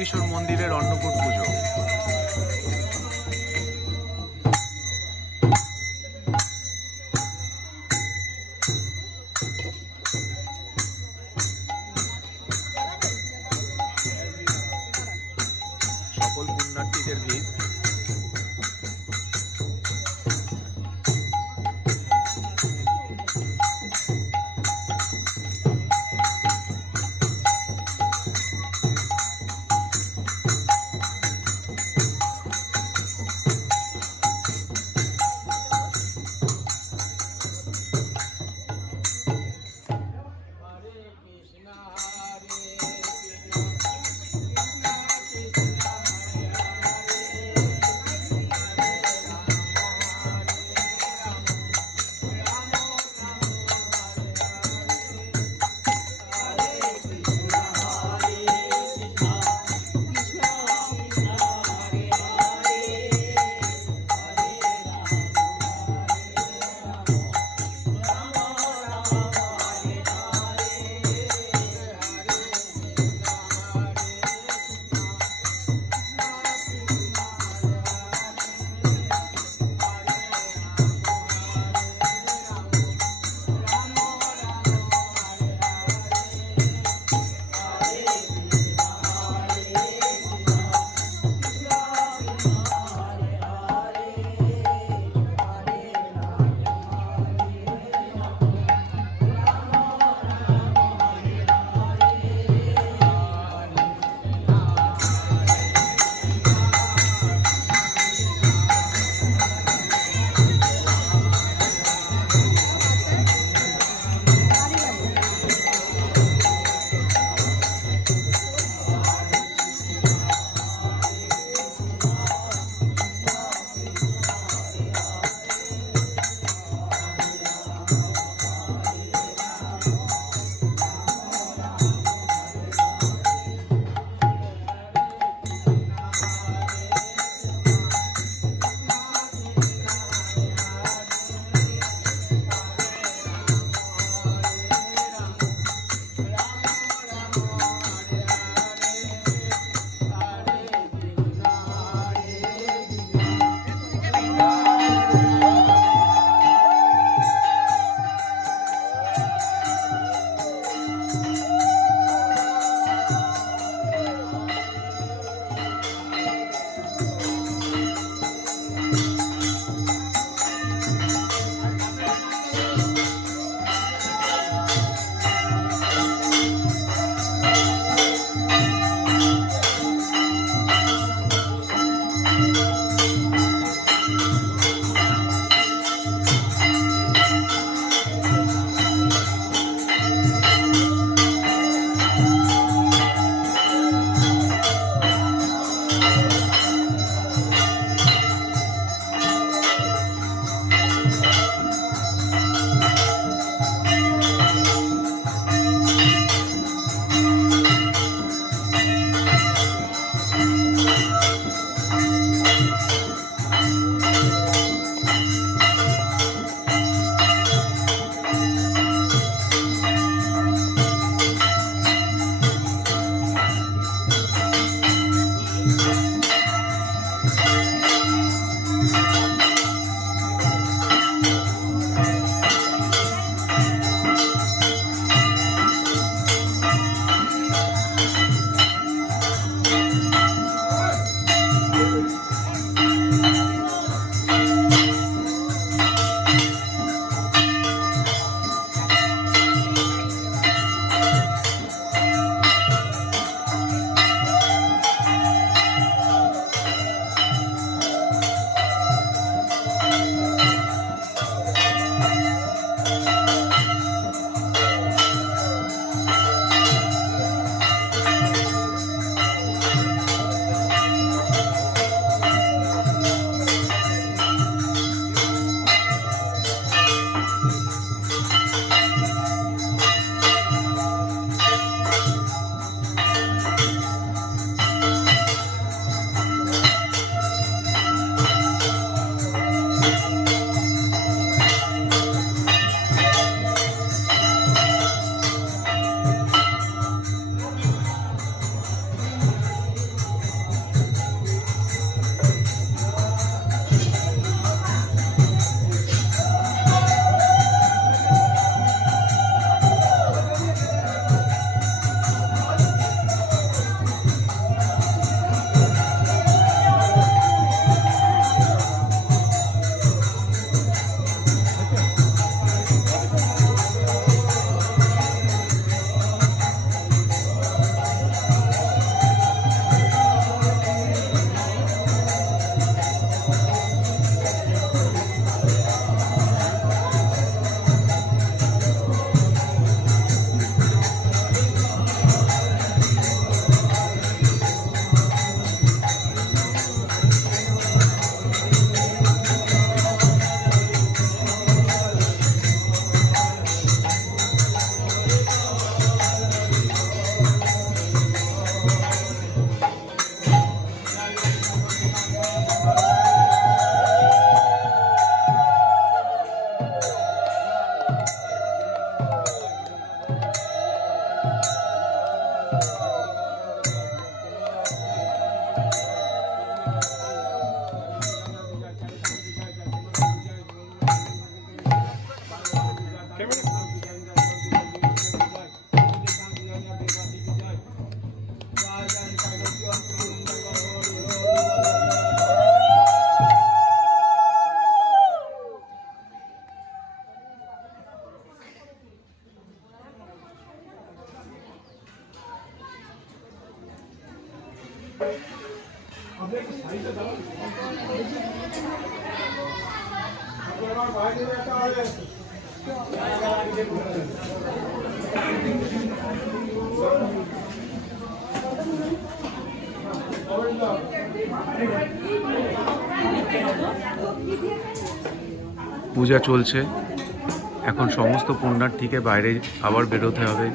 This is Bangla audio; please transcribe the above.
নন্দকিশোর মন্দিরের অন্নকূট পুজো। পূজা চলছে। এখন সমস্ত পণ্যার্থীকে বাইরে আবার বেরোতে হবে।